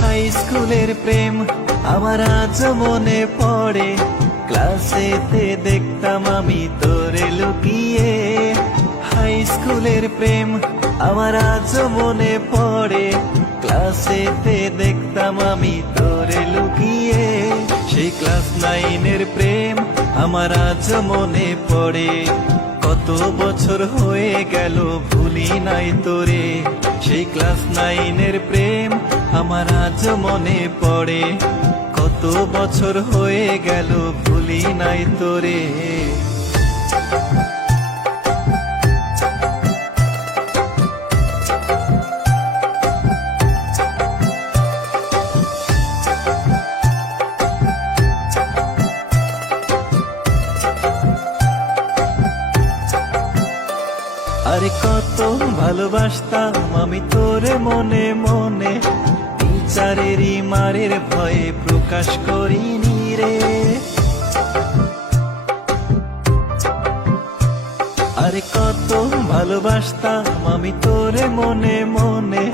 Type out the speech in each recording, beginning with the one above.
High স্কুলের প্রেম আমার আজ মনে পড়ে, ক্লাসেতে দেখতাম আমি তোরে লুকিয়ে। হাই স্কুলের প্রেম আমার আজ মনে পড়ে, ক্লাসেতে দেখতাম আমি তোরে লুকিয়ে। সেই ক্লাস 9-এর প্রেম আমার আজ মনে পড়ে, কত বছর হয়ে গেল ভুলি নাই তোরে। সেই ক্লাস 9-এর প্রেম আমার আজ মনে পড়ে, কত বছর হয়ে গেল ভুলি নাই তোরে। আরে কত ভালোবাসতাম আমি তোরে মনে মনে, টিচারেরই মারের ভয়ে প্রকাশ করিনি রে। আরে কত ভালোবাসতাম আমি তোরে মনে মনে,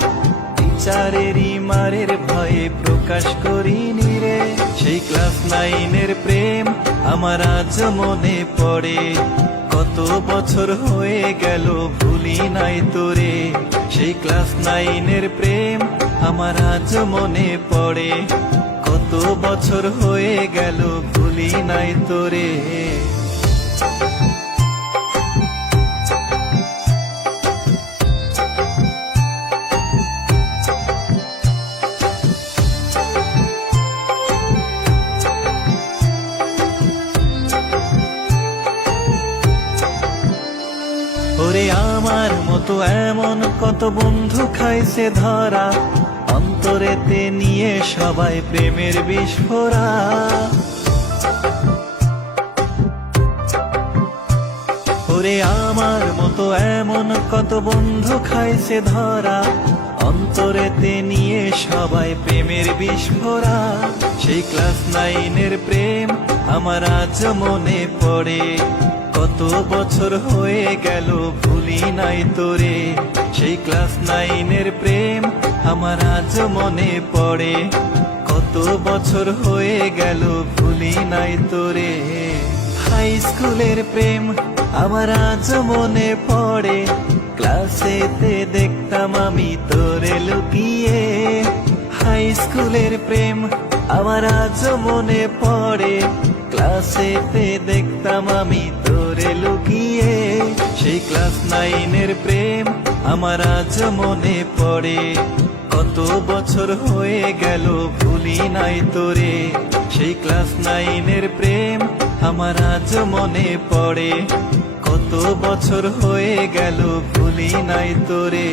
টিচারেরই মারের ভয়ে প্রকাশ করিনি রে। সেই ক্লাস 9-এর প্রেম আমার আজ মনে পড়ে, কত বছর হয়ে গেল ভুলি নাই তোরে। সেই ক্লাস 9-এর প্রেম আমার আজ মনে পড়ে, কত বছর হয়ে গেল ভুলি নাই তোরে। ওরে আমার মতো এমন কত বন্ধু খাইছে ধরা, অন্তরেতে নিয়ে সবাই প্রেমের বিস্ফোরা। ওরে আমার মতো এমন কত বন্ধু খাইছে ধরা, অন্তরেতে নিয়ে সবাই প্রেমের বিস্ফোরা। সেই ক্লাস 9-এর প্রেম আমার আজ মনে পড়ে, কত বছর হয়ে গেল ভুলি নাই তোরে। সেই ক্লাস 9-এর প্রেম আমার আজ মনে পড়ে, কত বছর হয়ে গেল ভুলি নাই তোরে। হাই স্কুলের প্রেম আমার আজ মনে পড়ে, ক্লাসেতে দেখতাম আমি তোরে লুকিয়ে। হাই স্কুলের প্রেম আমার আজ মনে পড়ে, ক্লাসেতে দেখতাম আমি তোরে লুকিয়ে। সেই ক্লাস 9-এর প্রেম আমার আজ মনে পড়ে, কত বছর হয়ে গেল ভুলি নাই তোরে। সেই ক্লাস 9-এর প্রেম আমার আজ মনে পড়ে, কত বছর হয়ে গেল ভুলি নাই তোরে।